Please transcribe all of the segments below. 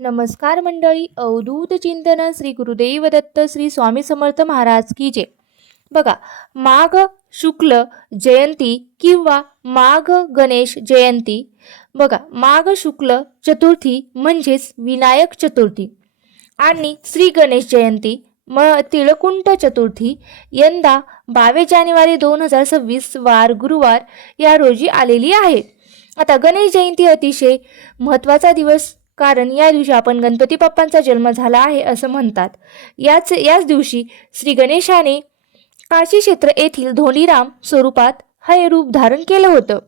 नमस्कार मंडळी. अवधूत चिंतन श्री गुरुदेव दत्त श्री स्वामी समर्थ महाराज की जय. बघा, माघ शुक्ल जयंती किंवा माघ गणेश जयंती. बघा, माघ शुक्ल चतुर्थी म्हणजेच विनायक चतुर्थी आणि श्री गणेश जयंती तिळकुंट चतुर्थी यंदा 22 जानेवारी 2026 वार गुरुवार या रोजी आलेली आहे. आता गणेश जयंती अतिशय महत्त्वाचा दिवस, कारण या दिवशी आपण गणपती बाप्पांचा जन्म झाला आहे असं म्हणतात. याच दिवशी श्री गणेशाने काशी क्षेत्र येथील धोंडीराम स्वरूपात हे रूप धारण केलं होतं.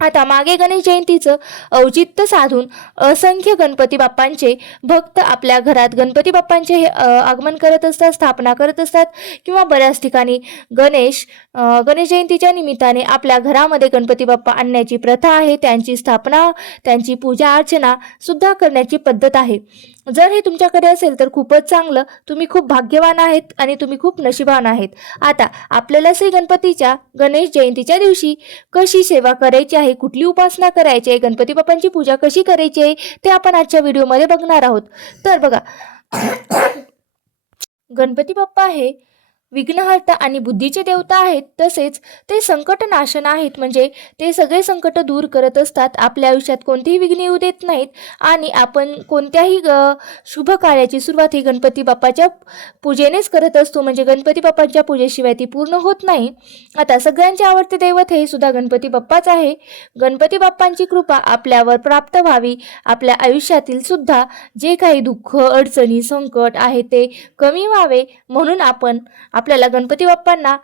आता मागे गणेश जयंतीचं औचित्य साधून असंख्य गणपती बाप्पांचे भक्त आपल्या घरात गणपती बाप्पांचे हे आगमन करत असतात, स्थापना करत असतात किंवा बऱ्याच ठिकाणी गणेश जयंतीच्या निमित्ताने आपल्या घरामध्ये गणपती बाप्पा आणण्याची प्रथा आहे. त्यांची स्थापना, त्यांची पूजा अर्चना सुद्धा करण्याची पद्धत आहे. जर हे तुमच्याकडे असेल तर खूपच चांगलं, तुम्ही खूप भाग्यवान आहेत आणि तुम्ही खूप नशिबान आहेत. आता आपल्याला श्री गणपतीच्या गणेश जयंतीच्या दिवशी कशी सेवा करायची आहे, कुठली उपासना करायची आहे, गणपती बाप्पांची पूजा कशी करायची आहे ते आपण आजच्या व्हिडिओमध्ये बघणार आहोत. तर बघा, गणपती बाप्पा हे विघ्नहर्ता आणि बुद्धीचे देवता आहेत. तसेच ते संकटनाशन आहेत, म्हणजे ते सगळे संकट दूर करत असतात. आपल्या आयुष्यात कोणतेही विघ्न येऊ देत नाहीत आणि आपण कोणत्याही शुभ कार्याची सुरुवात ही गणपती बाप्पाच्या पूजेनेच करत असतो, म्हणजे गणपती बाप्पांच्या पूजेशिवाय ती पूर्ण होत नाही. आता सगळ्यांचे आवडते दैवत हे सुद्धा गणपती बाप्पाच आहे. गणपती बाप्पांची कृपा आपल्यावर प्राप्त व्हावी, आपल्या आयुष्यातील सुद्धा जे काही दुःख, अडचणी, संकट आहे ते कमी व्हावे म्हणून आपल्याला गणपती बाप्पांना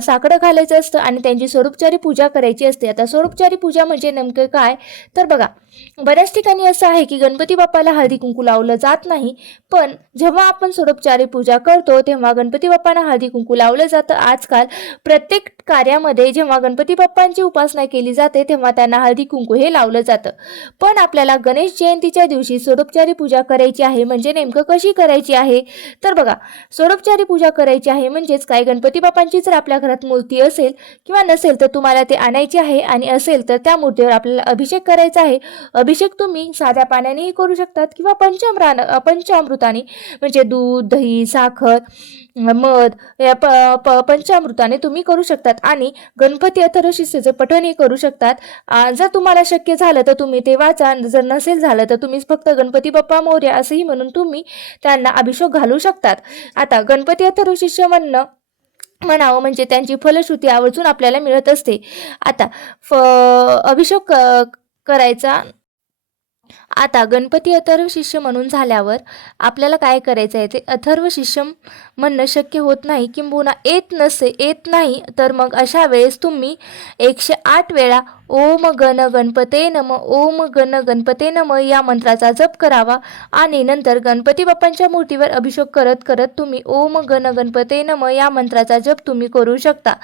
साकडं घालायचं असतं आणि त्यांची स्वरूपचारी पूजा करायची असते. आता स्वरूपचारी पूजा म्हणजे नेमकं काय, तर बघा, बऱ्याच ठिकाणी असं आहे की गणपती बाप्पाला हळदी कुंकू लावलं जात नाही, पण जेव्हा आपण स्वरूपचारी पूजा करतो तेव्हा गणपती बाप्पांना हळदी कुंकू लावलं जातं. आजकाल प्रत्येक कार्यामध्ये जेव्हा गणपती बाप्पांची उपासना केली जाते तेव्हा त्यांना हळदी कुंकू हे लावलं जातं. पण आपल्याला गणेश जयंतीच्या दिवशी स्वरूपचारी पूजा करायची आहे. म्हणजे नेमकं कशी करायची आहे, तर बघा, स्वरूपचारी पूजा करायची आहे म्हणजेच काय, गणपती बाप्पांची जर आपल्या घरात मूर्ती असेल किंवा नसेल तर तुम्हाला ते आणायची आहे, आणि असेल तर त्या मूर्तीवर आपल्याला अभिषेक करायचा आहे. अभिषेक तुम्ही साध्या पाण्यानेही करू शकतात किंवा पंचामृताने, म्हणजे दूध, दही, साखर, मध या पंचामृताने तुम्ही करू शकतात. आणि गणपती अथर्वशीर्षेचे पठणही करू शकतात. जर तुम्हाला शक्य झालं तर तुम्ही ते वाचा, जर नसेल झालं तर तुम्ही फक्त गणपती बाप्पा मोरया असंही म्हणून तुम्ही त्यांना अभिषेक घालू शकतात. आता गणपती अथर्वशीर्ष म्हणावं म्हणजे त्यांची फलश्रुती आवर्जून आपल्याला मिळत असते. आता अभिषेक करायचा. आता गणपती अथर्व शिष्य म्हणून झाल्यावर आपल्याला काय करायचं आहे, ते अथर्व शिष्य म्हणणं शक्य होत नाही, किंबहुना येत नाही, तर मग अशा वेळेस तुम्ही 108 वेळा ओम गण गणपते नम, ओम गण गणपते नम या मंत्राचा जप करावा आणि नंतर गणपती बाप्पांच्या मूर्तीवर अभिषेक करत करत तुम्ही ओम गण गणपते नम या मंत्राचा जप तुम्ही करू शकता.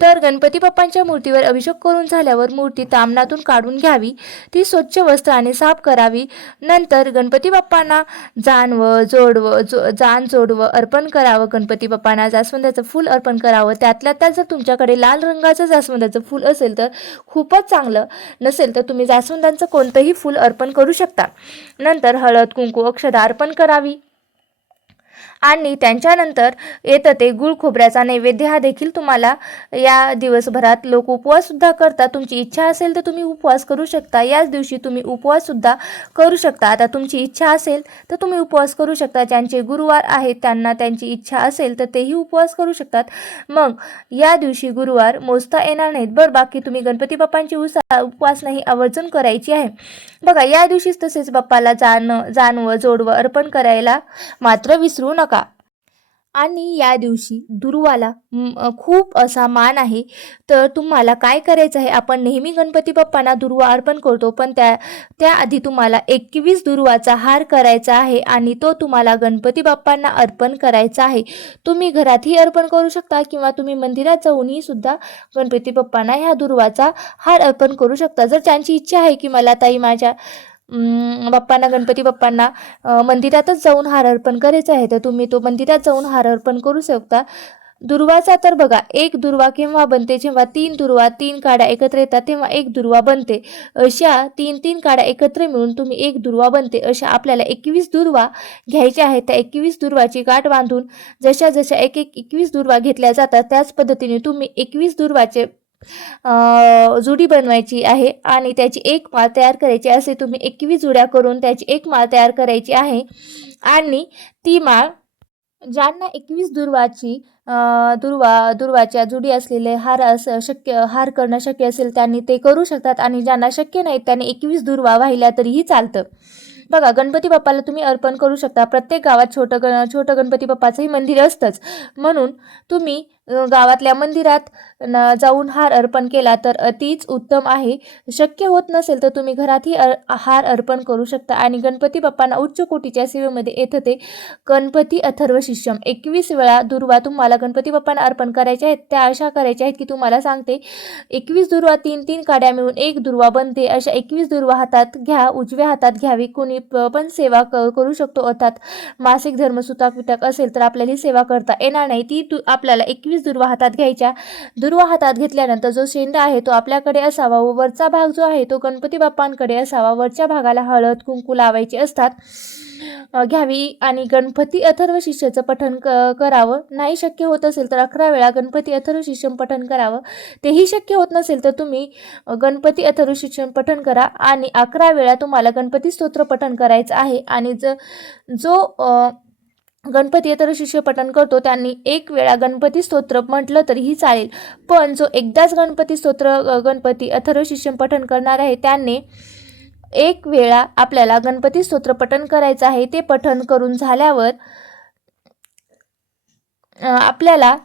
तर गणपती बाप्पांच्या मूर्तीवर अभिषेक करून झाल्यावर मूर्ती तामणातून काढून घ्यावी, ती स्वच्छ वस्त्राने साफ करावी. नंतर गणपती बाप्पांना जाण जोडवं अर्पण करावं. गणपती बाप्पांना जास्वंदाचं फूल अर्पण करावं. त्यातल्या त्यात जर तुमच्याकडे लाल रंगाचं जास्वंदाचं फूल असेल तर खूपच चांगलं, नसेल तर तुम्ही जास्वंदाचं कोणतंही फूल अर्पण करू शकता. नंतर हळद, कुंकू, अक्षता अर्पण करावी आणि त्यांच्यानंतर येतं ते गुळ खोबऱ्याचा नैवेद्य. हा देखील तुम्हाला या दिवसभरात लोक उपवाससुद्धा करतात. तुमची इच्छा असेल तर तुम्ही उपवास करू शकता. याच दिवशी तुम्ही उपवाससुद्धा करू शकता. आता तुमची इच्छा असेल तर तुम्ही उपवास करू शकता. ज्यांचे गुरुवार आहेत त्यांना त्यांची इच्छा असेल तर तेही उपवास करू शकतात. मग या दिवशी गुरुवार मोजता येणार नाहीत, बरं बाकी तुम्ही गणपती बाप्पांची उपासना ही आवर्जून करायची आहे. बघा, या दिवशीच तसेच बाप्पाला जानवं जोडवं अर्पण करायला मात्र विसरू नका. आणि या दिवशी दुर्वाला खूप असा मान आहे. तर तुम्हाला काय करायचं आहे, आपण नेहमी गणपती बाप्पांना दुर्वा अर्पण करतो, पण त्याआधी तुम्हाला 21 दुर्वाचा हार करायचा आहे आणि तो तुम्हाला गणपती बाप्पांना अर्पण करायचा आहे. तुम्ही घरातही अर्पण करू शकता किंवा तुम्ही मंदिरात जाऊनही सुद्धा गणपती बाप्पांना ह्या दुर्वाचा हार अर्पण करू शकता. जर त्यांची इच्छा आहे की मला ताई माझ्या गणपती बाप्पांना मंदिरातच जाऊन हार अर्पण करायचा आहे तर तुम्ही तो मंदिरात जाऊन हार अर्पण करू शकता. दुर्वाचा तर बघा, एक दुर्वा केव्हा बनते, जेव्हा तीन काड्या एकत्र येतात तेव्हा एक दुर्वा बनते. अशा तीन काड्या एकत्र मिळून तुम्ही एक दुर्वा बनते. अशा आपल्याला 21 दुर्वा घ्यायच्या आहेत. त्या 21 दुर्वाची गाठ बांधून जशा जशा एक 21 दुर्वा घेतल्या जातात त्याच पद्धतीने तुम्ही 21 दुर्वाचे जुडी बनवायची आहे आणि त्याची एक माळ तयार करायची. असे तुम्ही 21 जुड्या करून त्याची एक माळ तयार करायची आहे. आणि ती माळ, ज्यांना 21 दुर्वाच्या जुडी असलेले हार करणं शक्य असेल त्यांनी ते करू शकतात आणि ज्यांना शक्य नाही त्यांनी 21 दुर्वा वाहिल्या तरीही चालतं. बघा, गणपती बाप्पाला तुम्ही अर्पण करू शकता. प्रत्येक गावात छोटं गणपती बाप्पाचंही मंदिर असतंच, म्हणून तुम्ही गावातल्या मंदिरात जाऊन हार अर्पण केला तर अतिच उत्तम आहे. शक्य होत नसेल तर तुम्ही घरातही हार अर्पण करू शकता. आणि गणपती बाप्पांना उच्च कोटीच्या सेवेमध्ये येतं ते गणपती अथर्व शीर्षम. 21 वेळा दुर्वा तुम्हाला गणपती बाप्पांना अर्पण करायच्या आहेत. त्या अशा करायच्या आहेत की तुम्हाला सांगते, 21 दुर्वा तीन काड्या मिळून एक दुर्वा बनते. अशा 21 दुर्वा हातात घ्या, उजव्या हातात घ्यावी. कोणी पण सेवा करू शकतो, अर्थात मासिक धर्म सुतक विटक असेल तर आपल्याला सेवा करता येणार नाही. ती आपल्याला 21 दुर्वा हातात घ्यायच्या. दुर्वा हातात घेतल्यानंतर जो शेंडा आहे तो आपल्याकडे असावा व वरचा भाग जो आहे तो गणपती बाप्पांकडे असावा. वरच्या भागाला हळद कुंकू लावायचे असतात, घ्यावी आणि गणपती अथर्व शीर्षाचं पठण करावं. नाही शक्य होत असेल तर 11 वेळा गणपती अथर्व शीर्षम पठण करावं. तेही शक्य होत नसेल तर तुम्ही गणपती अथर्व शीर्षम पठण करा आणि 11 वेळा तुम्हाला गणपती स्तोत्र पठण करायचं आहे. आणि जो गणपती अथर्व शीर्ष पठण करतो त्यांनी एक वेळा गणपती स्तोत्र म्हटलं तरीही चालेल, पण जो एकदाच गणपती अथर्व शीर्षम पठण करणार आहे त्यांनी एक वेळा आपल्याला गणपती स्तोत्र पठण करायचं आहे. ते पठण करून झाल्यावर आपल्याला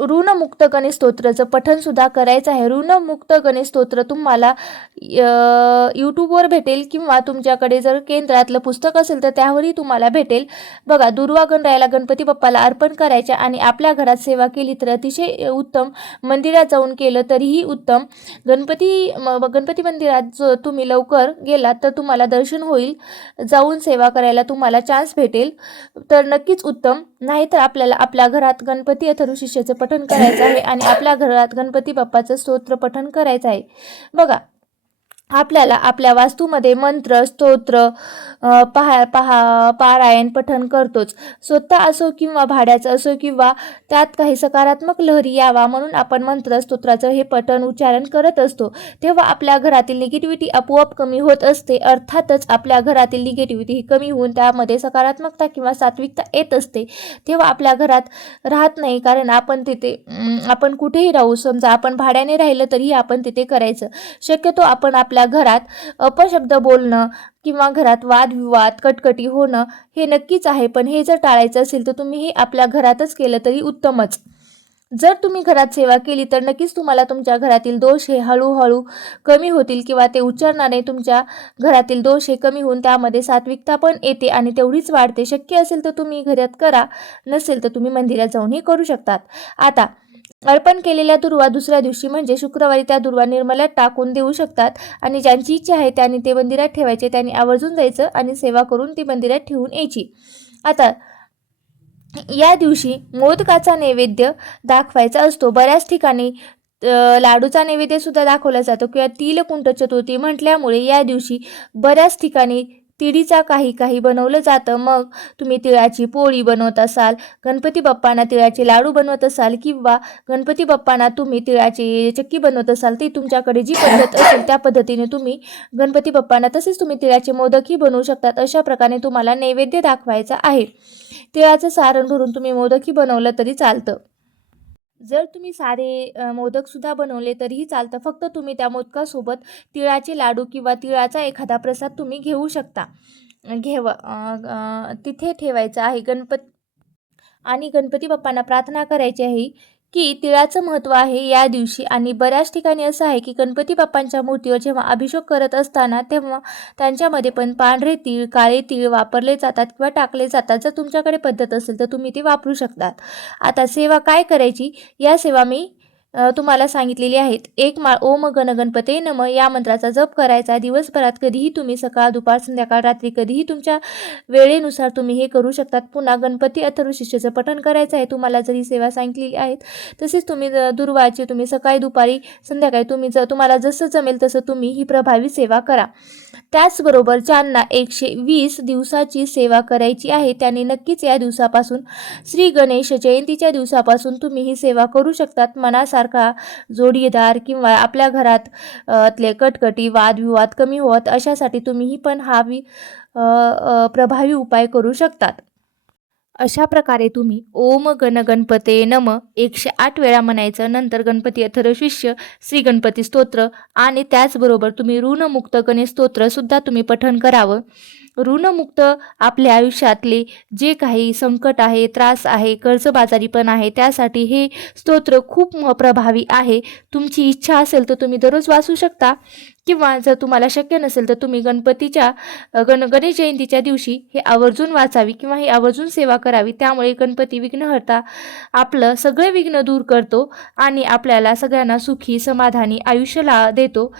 ऋणमुक्त गणेश स्तोत्राचं पठण सुद्धा करायचं आहे. ऋणमुक्त गणेश स्तोत्र तुम्हाला यूट्यूबवर भेटेल किंवा तुमच्याकडे जर केंद्रातलं पुस्तक असेल तर त्यावरही तुम्हाला भेटेल. बघा, दुर्वा गणरायाला गणपती बाप्पाला अर्पण करायच्या आणि आपल्या घरात सेवा केली तर अतिशय उत्तम. मंदिरात जाऊन केलं तरीही उत्तम. गणपती मंदिरात तुम्ही लवकर गेलात तर तुम्हाला दर्शन होईल. जाऊन सेवा करायला तुम्हाला चान्स भेटेल तर नक्कीच उत्तम. नाहीतर आपल्याला आपल्या घरात गणपती अथर्व शीर्षाचं पठण करायचं आहे आणि आपल्या घरात गणपती बाप्पाचं स्तोत्र पठण करायचं आहे. बघा, आपल्याला आपल्या वास्तूमध्ये मंत्र स्तोत्र पारायण पठण करतोच. स्वतः असो किंवा भाड्याचं असो किंवा त्यात काही सकारात्मक लहरी यावा म्हणून आपण मंत्र स्तोत्राचं हे पठण उच्चारण करत असतो. तेव्हा आपल्या घरातील निगेटिव्हिटी आपोआप कमी होत असते. अर्थातच आपल्या घरातील निगेटिव्हिटी ही कमी होऊन त्यामध्ये सकारात्मकता किंवा सात्विकता येत असते. तेव्हा आपल्या घरात राहत नाही, कारण आपण कुठेही राहू, समजा आपण भाड्याने राहिलं तरीही आपण तिथे करायचं. शक्यतो आपण आपल्या घरात अपशब्द बोलणं किंवा घरात वादविवाद कटकटी होणं हे नक्कीच आहे, पण हे जर टाळायचं असेल तर तुम्ही हे आपल्या घरातच केलं तरी उत्तमच. जर तुम्ही घरात सेवा केली तर नक्कीच तुम्हाला तुमच्या घरातील दोष हे हळूहळू कमी होतील किंवा ते उच्चारणाने तुमच्या घरातील दोष हे कमी होऊन त्यामध्ये सात्विकता पण येते आणि तेवढीच वाढते. शक्य असेल तर तुम्ही घरात करा, नसेल तर तुम्ही मंदिरात जाऊनही करू शकतात. आता अर्पण केलेल्या दुर्वा दुसऱ्या दिवशी म्हणजे शुक्रवारी त्या दुर्वा निर्मल्यात टाकून देऊ शकतात आणि ज्यांची इच्छा आहे त्यांनी ते मंदिरात ठेवायचे. त्यांनी आवर्जून जायचं आणि सेवा करून ती मंदिरात ठेवून यायची. आता या दिवशी मोदकाचा नैवेद्य दाखवायचा असतो. बऱ्याच ठिकाणी लाडूचा नैवेद्य सुद्धा दाखवला जातो किंवा तिळकुंट चतुर्थी म्हटल्यामुळे या दिवशी बऱ्याच ठिकाणी तिळीचा काही बनवलं जातं. मग तुम्ही तिळाची पोळी बनवत असाल, गणपती बाप्पांना तिळाचे लाडू बनवत असाल किंवा गणपती बाप्पांना तुम्ही तिळाची चक्की बनवत असाल, ती तुमच्याकडे जी पद्धत असेल त्या पद्धतीने तुम्ही गणपती बाप्पांना, तसेच तुम्ही तिळाचे मोदकही बनवू शकतात. अशा प्रकारे तुम्हाला नैवेद्य दाखवायचा आहे. तिळाचं सारण भरून तुम्ही मोदकही बनवलं तरी चालतं. जर तुम्ही साधे मोदकसुद्धा बनवले तरीही चालतं. फक्त तुम्ही त्या मोदकासोबत तिळाचे लाडू किंवा तिळाचा एखादा प्रसाद तुम्ही घेऊ शकता. तिथे ठेवायचं आहे आणि गणपती बाप्पांना प्रार्थना करायची आहे की तिळाचं महत्त्व आहे या दिवशी. आणि बऱ्याच ठिकाणी असं आहे की गणपती बाप्पांच्या मूर्तीवर जेव्हा अभिषेक करत असताना तेव्हा त्यांच्यामध्ये पण पांढरे तीळ काळे तीळ वापरले जातात किंवा टाकले जातात. जर तुमच्याकडे पद्धत असेल तर तुम्ही ते वापरू शकतात. आता सेवा काय करायची, या सेवा मी तुम्हाला सांगितलेली आहेत. एक माळ ओम गण गणपते नम या मंत्राचा जप करायचा. दिवसभरात कधीही तुम्ही सकाळ, दुपार, संध्याकाळ, रात्री कधीही तुमच्या वेळेनुसार तुम्ही हे करू शकतात. पुन्हा गणपती अथर्व शीर्षाचं पठण करायचं आहे. तुम्हाला जरी सेवा सांगितलेली आहेत तसेच तुम्ही दुर्वाची तुम्ही सकाळी, दुपारी, संध्याकाळी तुम्हाला जसं जमेल तसं तुम्ही ही प्रभावी सेवा करा. त्याचबरोबर ज्यांना 120 दिवसाची सेवा करायची आहे त्यांनी नक्कीच या दिवसापासून श्री गणेश जयंतीच्या दिवसापासून तुम्ही ही सेवा करू शकतात. मनासारखा जोडीदार किंवा आपल्या घरात तले कटकटी वादविवाद कमी होत अशासाठी तुम्ही पण हा प्रभावी उपाय करू शकतात. अशा प्रकारे तुम्ही ओम गण गणपते नम 108 वेळा म्हणायचं. नंतर गणपती अथर्व शीर्ष, श्री गणपती स्तोत्र आणि त्याचबरोबर तुम्ही ऋणमुक्त गणेश स्तोत्र सुद्धा तुम्ही पठण करावं. ऋणमुक्त आपल्या आयुष्यातले जे काही संकट आहे, त्रास आहे, कर्जबाजारीपण आहे त्यासाठी हे स्तोत्र खूप प्रभावी आहे. तुमची इच्छा असेल तर तुम्ही दररोज वाचू शकता किंवा जर तुम्हाला शक्य नसेल तर तुम्ही गणेश जयंतीच्या दिवशी हे आवर्जून वाचावी किंवा हे आवर्जून सेवा करावी. त्यामुळे गणपती विघ्नहर्ता आपलं सगळे विघ्न दूर करतो आणि आपल्याला सगळ्यांना सुखी समाधानी आयुष्य देतो.